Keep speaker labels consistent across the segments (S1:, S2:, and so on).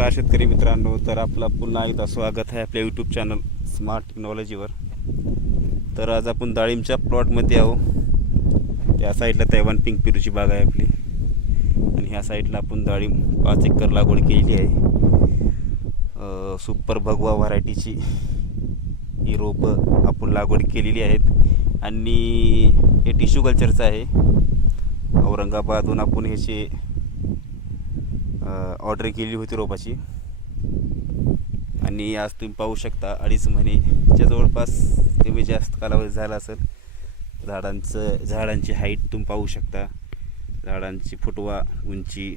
S1: नमस्कार शेतकरी मित्रांनो तर आपला पुन्हा एकदा स्वागत आहे आपल्या यूट्यूब चॅनल स्मार्ट टेक्नॉलॉजीवर तर आज आपण डाळिंबच्या प्लॉटमध्ये आहो. त्या साईडला तैवान पिंक पेरूची बाग आहे आपली. आणि ह्या साईडला आपण डाळिंब पाच एकर लागवड केलेली आहे. सुपर भगवा व्हरायटीची ही रोपं आपण लागवड केलेली आहेत. आणि हे टिश्यू कल्चरचं आहे. औरंगाबादहून आपण ह्याचे ऑर्डर केली होती रोपाची. आणि आज तुम्ही पाहू शकता अडीच महिनेच्या जवळपास कमी जास्त कालावधी झाला असेल. झाडांचं झाडांची हाईट तुम्ही पाहू शकता. झाडांची फुटवा उंची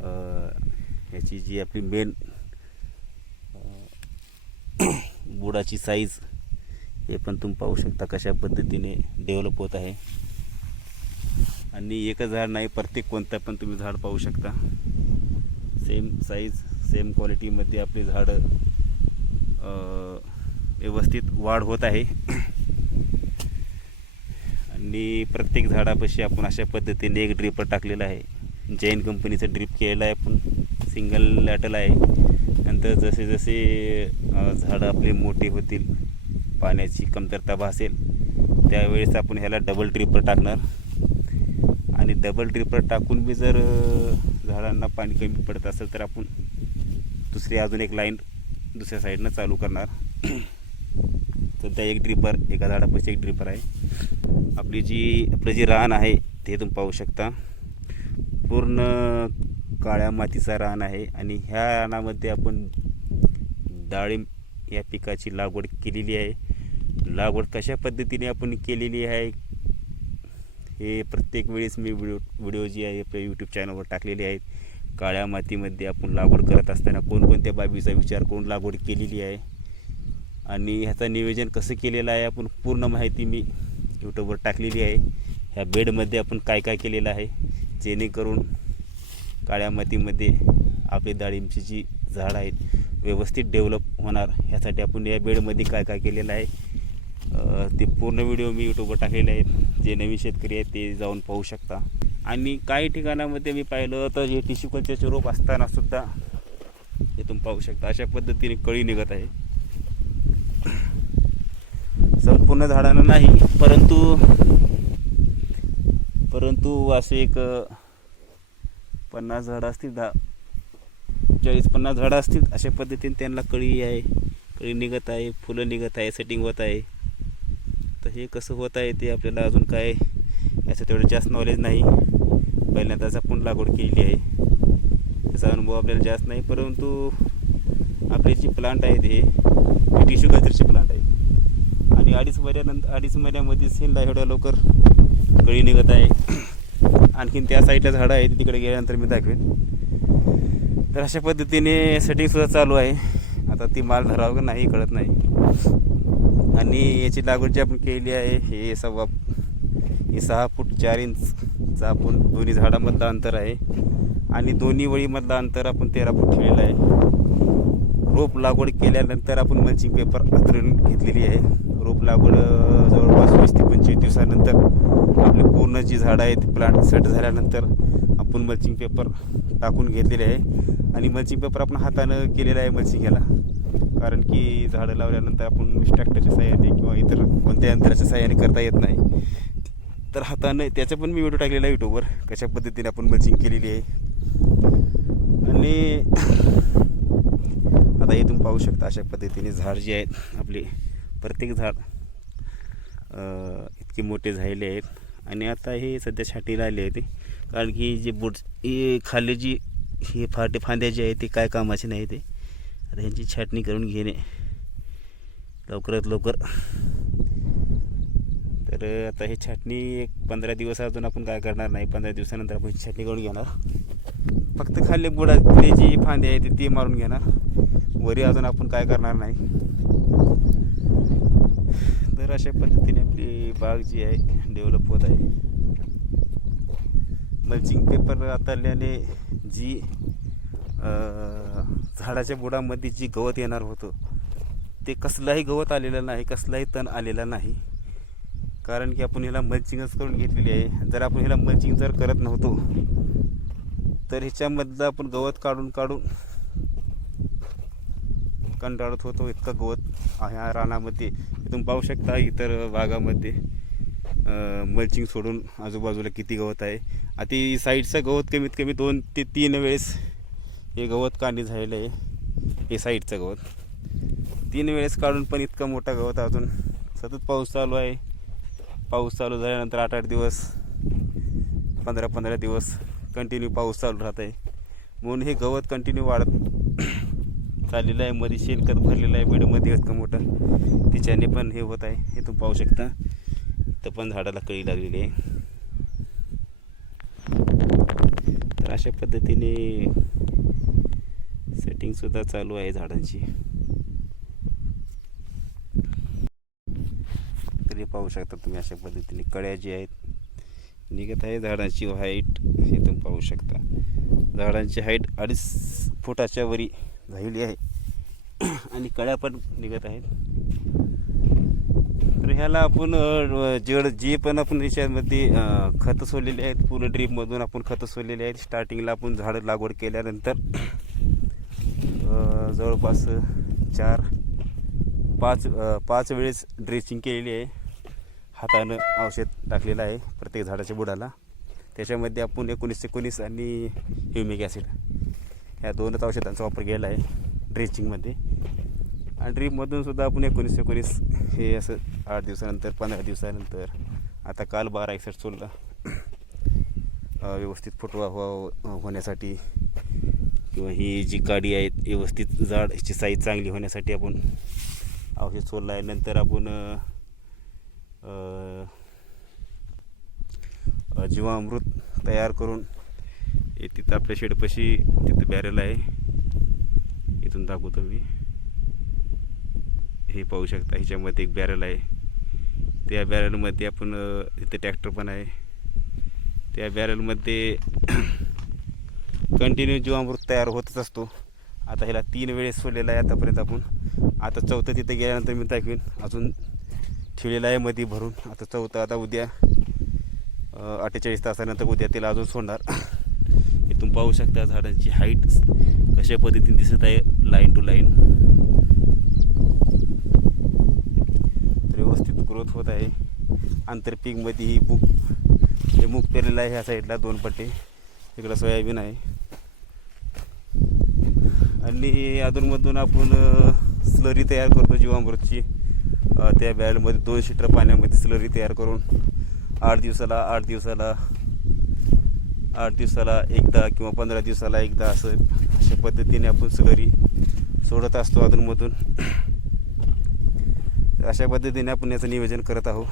S1: ह्याची जी आपली मेन बुडाची साईज हे पण तुम्ही पाहू शकता कशा पद्धतीने डेव्हलप होत आहे. आणि एकच झाड नाही प्रत्येक कोणतं पण तुम्ही झाड पाहू शकता. सेम साईज सेम क्वालिटीमध्ये आपली झाडं व्यवस्थित वाढ होत आहे. आणि प्रत्येक झाडापाशी आपण अशा पद्धतीने एक ड्रिपर टाकलेला आहे. जैन कंपनीचं ड्रिप केलेलं आहे आपण. सिंगल लॅटल आहे. नंतर जसे जसे झाडं आपले मोठे होतील पाण्याची कमतरता भासेल त्यावेळेस आपण ह्याला डबल ड्रिपर टाकणार. डबल ड्रिपर टाकून बी जर झाडांना पाणी कमी पडत असेल तर आपण दुसरी अजून एक लाईन दुसऱ्या साईडनं चालू करणार. सध्या एक ड्रिपर एका झाडापाशी एक ड्रिपर आहे. आपली जी आपलं जे रान आहे ते तुम्ही पाहू शकता. पूर्ण काळ्या मातीचा रान आहे आणि ह्या रानामध्ये आपण डाळिंब या पिकाची लागवड केलेली आहे. लागवड कशा पद्धतीने आपण केलेली आहे हे प्रत्येक वेळेस मी व्हिडिओ व्हिडिओ जी आहे आपल्या यूट्यूब चॅनलवर टाकलेले आहेत. काळ्या मातीमध्ये आपण लागवड करत असताना कोणकोणत्या बाबीचा विचार करून लागवड केलेली आहे? आणि ह्याचं नियोजन कसं केलेलं आहे आपण पूर्ण माहिती मी यूट्यूबवर टाकलेली आहे. ह्या बेडमध्ये आपण काय काय केलेलं आहे? जेणेकरून काळ्या मातीमध्ये आपली डाळिंबची जी झाडं आहेत व्यवस्थित डेव्हलप होणार. ह्यासाठी आपण या बेडमध्ये काय काय केलेलं आहे? ते पूर्ण व्हिडिओ मी यूट्यूबवर टाकलेले आहेत. जे नवीन शेतकरी आहेत ते जाऊन पाहू शकता. आणि काही ठिकाणामध्ये मी पाहिलं तर हे टिश्यू कल्चरचे रोप असताना सुद्धा हे तुम्ही पाहू शकता. अशा पद्धतीने कळी निघत आहे. संपूर्ण झाडांना नाही परंतु परंतु असे एक पन्नास झाडं असतील दहा चाळीस पन्नास झाडं असतील अशा पद्धतीने त्यांना कळी आहे. कळी निघत आहे फुलं निघत आहे सेटिंग होत आहे. तर हे कसं होत आहे ते आपल्याला अजून काय याचं तेवढं जास्त नॉलेज नाही. पहिल्यांदाच आपण लागवड केलेली आहे. त्याचा अनुभव आपल्याला जास्त नाही परंतु आपले जी प्लांट आहेत हे टिश्यू गजरचे प्लांट आहे आणि अडीच महिन्यानंतर अडीच महिन्यामध्ये हे एवढ्या लवकर गळी निघत आहे. आणखीन त्या साईडला झाडं आहेत तिकडे गेल्यानंतर मी दाखवेन. तर अशा पद्धतीने सेटिंगसुद्धा चालू आहे. आता ती माल धरावं नाही कळत नाही. आणि याची लागवड जी आपण केली आहे. हे सव्वा हे सहा फूट चार इंचचा आपण दोन्ही झाडामधलं अंतर आहे. आणि दोन्ही वळीमधलं अंतर आपण तेरा फूट ठेवलेलं आहे. रोप लागवड केल्यानंतर आपण मल्चिंग पेपर आतरून घेतलेली आहे. रोप लागवड जवळपास वीस ते पंचवीस दिवसानंतर आपली पूर्ण जी झाडं आहेत प्लांट सेट झाल्यानंतर आपण मल्चिंग पेपर टाकून घेतलेले आहे. आणि मल्चिंग पेपर आपण हातानं केलेला आहे मल्चिंग ह्याला. कारण की झाडं लावल्यानंतर आपण ट्रॅक्टरच्या साह्याने किंवा इतर कोणत्या यंत्राच्या साह्याने करता येत नाही. तर हाताने त्याचा पण मी व्हिडिओ टाकलेला आहे यूट्यूबवर कशा पद्धतीने आपण मल्चिंग केलेली आहे. आणि आता इथून पाहू शकता अशा पद्धतीने झाड जे आहेत आपले प्रत्येक झाड इतके मोठे झालेले आहेत. आणि आता हे सध्या छाटीला आले आहेत कारण की जे बोट हे खाली जी हे फाटे फांद्या जे आहेत ते काय कामाचे नाही ते. आता ह्यांची छाटणी करून घेणे. लवकरात लवकर. तर आता हे छाटणी एक पंधरा दिवस अजून आपण काय करणार नाही. पंधरा दिवसानंतर आपण छाटणी करून घेणार. फक्त खाल्ले बुडातले जी फांदे आहे ते- मारून घेणार. वरी अजून आपण काय करणार नाही. तर अशा पद्धतीने आपली बाग जी आहे डेव्हलप होत आहे. मल्चिंग पेपर आताल्याने जी झाडाच्या बुडामध्ये जी गवत येणार होतं ते कसलाही गवत आलेलं नाही कसलाही तण आलेला नाही. कारण की आपण ह्याला मल्चिंगच करून घेतलेली आहे. जर आपण ह्याला मल्चिंग जर करत नव्हतो तर ह्याच्यामधलं आपण गवत काढून काढून कंटाळत होतो. इतकं गवत ह्या रानामध्ये. तुम्ही पाहू शकता इतर भागामध्ये मल्चिंग सोडून आजूबाजूला किती गवत आहे. आता साईडचं गवत कमीत कमी दोन ते तीन वेळेस हे गवत काढणी झालेलं आहे. हे साईडचं गवत. तीन वेळेस काढून पण इतकं मोठा गवत अजून. सतत पाऊस चालू आहे. पाऊस चालू झाल्यानंतर आठ आठ दिवस पंधरा पंधरा दिवस कंटिन्यू पाऊस चालू राहत आहे. म्हणून हे गवत कंटिन्यू वाढत चाललेलं आहे. मध्ये शेणखत भरलेलं आहे. बेडमध्ये इतकं मोठं. तिच्याने पण हे होत आहे. हे तुम्ही पाहू शकता. इथं पण झाडाला कळी लागलेली आहे. तर अशा पद्धतीने सेटिंगसुद्धा चालू आहे झाडांची. तरी पाहू शकता तुम्ही अशा पद्धतीने कळ्या जी आहेत निघत आहे झाडांची हाईट हे तुम्ही पाहू शकता. झाडांची हाईट अडीच फुटाच्या वरी झालेली आहे. आणि कळ्या पण निघत आहेत. तर ह्याला आपण जड जे पण आपण याच्यामध्ये खतं सोडलेली आहेत पूर्ण ड्रीपमधून आपण खतं सोडलेली आहेत. स्टार्टिंगला आपण झाडं लागवड केल्यानंतर जवळपास चार पाच पाच वेळेस ड्रेसिंग केलेली आहे. हातानं औषध टाकलेलं आहे प्रत्येक झाडाच्या बुडाला. त्याच्यामध्ये आपण एकोणीसशे एकोणीस आणि ह्युमिक ॲसिड ह्या दोनच औषधांचा वापर केला आहे ड्रेचिंगमध्ये आणि ड्रीपमधून सुद्धा आपण एकोणीसशे एकोणीस हे असं आठ दिवसानंतर पंधरा दिवसानंतर आता काल बारा एकसष्ट सोडला व्यवस्थित फुटवा हो, हो होण्यासाठी किंवा ही जी काडी आहेत व्यवस्थित जाड ह्याची साईज चांगली होण्यासाठी आपण औषध सोडलं आहे. नंतर आपण जीवामृत तयार करून तिथं आपल्या शेडपाशी तिथं बॅरेल आहे. इथून दाखवतो मी. हे पाहू शकता ह्याच्यामध्ये एक बॅरल आहे. त्या बॅरलमध्ये आपण इथं इथे ट्रॅक्टर पण आहे. त्या बॅरलमध्ये कंटिन्यू जीवामृत तयार होतच असतो. आता ह्याला तीन वेळेस सोडलेला आहे आतापर्यंत आपण. आता चौथं तिथे गेल्यानंतर मी दाखवीन. अजून ठेवलेलं आहे मध्ये भरून. आता चौथं आता उद्या अठ्ठेचाळीस तासानंतर उद्या त्याला अजून सोडणार. इथून पाहू शकता झाडांची हाईट कशा पद्धतीने दिसत आहे लाईन टू लाईन तर व्यवस्थित ग्रोथ होत आहे. आंतरपीकमध्ये ही बुक हे मूग पेरलेलं आहे ह्या साईडला दोन पट्टे. इकडं सोयाबीन आहे. आणि अधूनमधून आपण स्लरी तयार करतो जीवामृतची. त्या बॅलमध्ये दोन शिटर पाण्यामध्ये स्लरी तयार करून आठ दिवसाला आठ दिवसाला आठ दिवसाला एकदा किंवा पंधरा दिवसाला एकदा असं अशा पद्धतीने आपण स्लरी सोडत असतो अधूनमधून. अशा पद्धतीने आपण याचं नियोजन करत आहोत.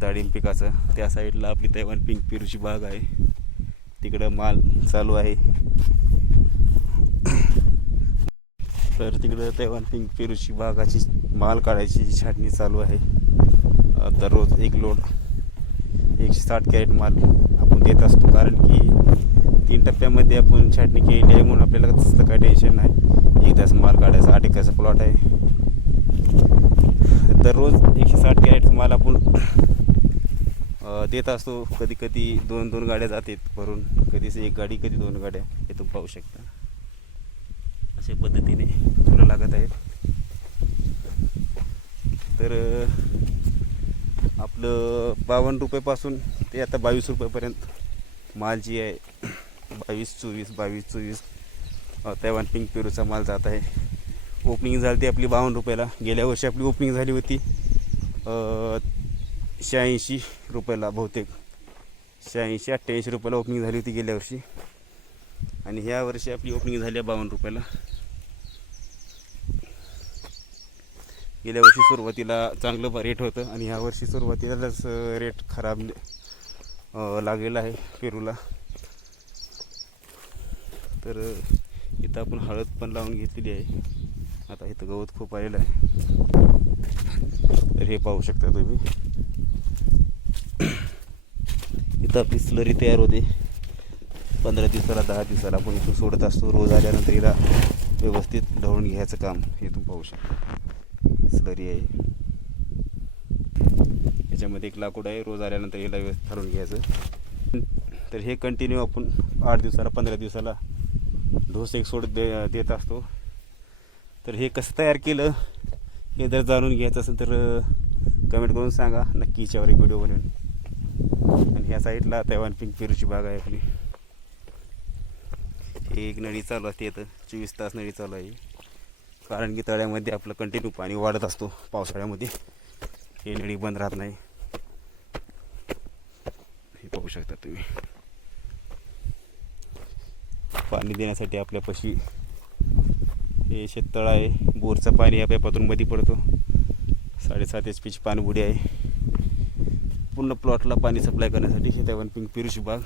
S1: डाळिंब पिकाचं. त्या साईडला आपली तैवान पिंक पेरूची बाग आहे. तिकडं माल चालू आहे. तर तिकडं तैवान पिंक पेरूची बागाची माल काढायची जी छाटणी चालू आहे. दररोज एक लोड एकशे साठ कॅरेट माल आपण देत असतो. कारण की तीन टप्प्यामध्ये आपण छाटणी केली आहे म्हणून आपल्याला तसलं काही टेन्शन नाही. एक तास माल काढायचा आठ एकाचा प्लॉट आहे. दररोज एकशे साठ कॅरेट माल आपण देत असतो कधी कधी दोन दोन गाड्या जातात भरून कधीच एक गाडी कधी दोन गाड्या हे तुम्ही पाहू शकता. अशा पद्धतीने फुलं लागत आहेत. तर आपलं बावन्न रुपयेपासून ते आता बावीस रुपयेपर्यंत माल जी आहे बावीस चोवीस बावीस चोवीस तैवान पिंक पेरूचा माल जात आहे. ओपनिंग झाली ती आपली बावन्न रुपयाला. गेल्या वर्षी आपली ओपनिंग झाली होती. शहाऐंशी रुपयाला बहुतेक. शहाऐंशी अठ्ठ्याऐंशी रुपयाला ओपनिंग झाली होती गेल्या वर्षी. आणि ह्या वर्षी आपली ओपनिंग झाली आहे बावन्न रुपयाला. गेल्या वर्षी सुरुवातीला चांगलं रेट होतं आणि ह्या वर्षी सुरुवातीलाच रेट खराब लागलेला आहे पेरूला. तर इथं आपण हळद पण लावून घेतलेली आहे. आता इथं गवत खूप आलेलं आहे. तर हे पाहू शकता तुम्ही. इथं आपली स्लरी तयार होते. पंधरा दिवसाला दहा दिवसाला आपण इथून सोडत असतो. रोज आल्यानंतर हिला व्यवस्थित ढवळून घ्यायचं काम हे तुम्ही पाहू शकता. स्लरी आहे. याच्यामध्ये एक लाकूड आहे. रोज आल्यानंतर हिला व्यवस्थित ठरवून घ्यायचं. तर हे कंटिन्यू आपण आठ दिवसाला पंधरा दिवसाला ढोस एक सोड दे देत असतो. तर हे कसं तयार केलं हे जर जाणून घ्यायचं असेल तर कमेंट करून सांगा. नक्की याच्यावर एक व्हिडिओ बनवून. आणि ह्या साईडला तैवान पिंक पेरूची बाग आहे आपली. एक नळी चालू असते येतं चोवीस तास नळी चालू आहे. कारण की तळ्यामध्ये आपलं कंटिन्यू पाणी वाढत असतो पावसाळ्यामध्ये. हे नळी बंद राहत नाही. हे पाहू शकता तुम्ही. पाणी देण्यासाठी आपल्यापाशी हे शेततळ आहे. बोरचं पाणी या पाईपातून मध्ये पडतो. साडेसात एच पीची पाणबुडी आहे. पूर्ण प्लॉटला पाणी सप्लाय करण्यासाठी हे पिंक पिरुशी बाग.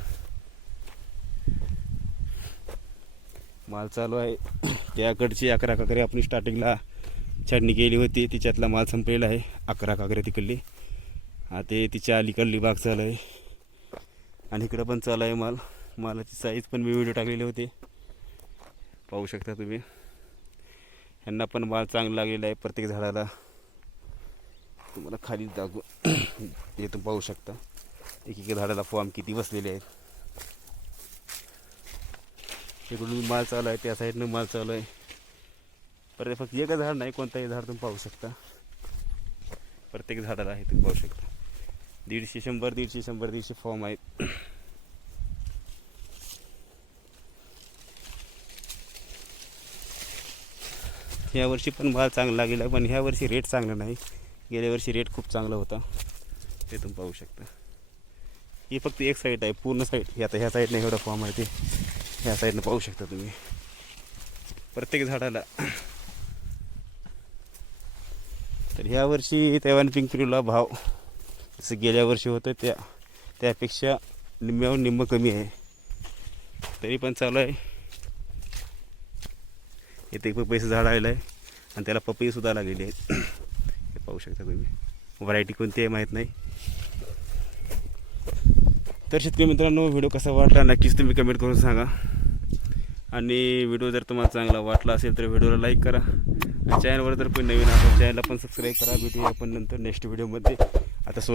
S1: माल चालू आहे. त्याकडची अकरा काकरे आपण स्टार्टिंगला छाटणी केली होती. तिच्यातला माल संपलेला आहे. अकरा काकरे तिकडली. हा ते तिच्या अलीकडली बाग चालू आहे. आणि इकडं पण चालू आहे माल. मालाची साईज पण मी व्हिडिओ टाकलेले होते. पाहू शकता तुम्ही. ह्यांना पण माल चांगला लागलेला आहे प्रत्येक झाडाला. तुम्हाला खाली दाखवून हे तुम्ही पाहू शकता. एक एक झाडाला फॉर्म किती बसलेले आहेत. इकडून माल चालू आहे त्या साईडनं माल चालू आहे. परत फक्त एकच झाड नाही कोणताही झाड तुम्ही पाहू शकता. प्रत्येक झाडाला आहे तुम्ही पाहू शकता. दीडशे शंभर दीडशे शंभर दीडशे फॉर्म आहेत. ह्यावर्षी पण माल चांगला लागेल पण ह्या वर्षी रेट चांगला नाही. गेल्या वर्षी रेट खूप चांगला होता. ते तुम्ही पाहू शकता. ही फक्त एक साईड आहे पूर्ण साईड ही आता ह्या साईडने एवढा फॉर्म आहे ते. ह्या साईडनं पाहू शकता तुम्ही. प्रत्येक झाडाला. तर ह्या वर्षी तैवान पिंक पिरूला भाव जसं गेल्या वर्षी होतं त्या त्यापेक्षा निम्म्यावर निम्म कमी आहे. तरी पण चालू आहे. इथे एक पपईचं झाड आलेलं आहे. आणि त्याला पपईसुद्धा लागलेली आहेत. पाहू शकता तुम्ही. व्हरायटी कोणती आहे माहीत नाही. तर शेतकरी मित्रांनो व्हिडिओ कसा वाटला नक्कीच तुम्ही कमेंट करून सांगा. आणि व्हिडिओ जर तुम्हाला चांगला वाटला असेल तर व्हिडिओला लाईक करा. आणि चॅनलवर जर कोणी नवीन असेल चॅनलला पण सबस्क्राईब करा. भेटूया आपण नंतर नेक्स्ट व्हिडिओमध्ये आता सोला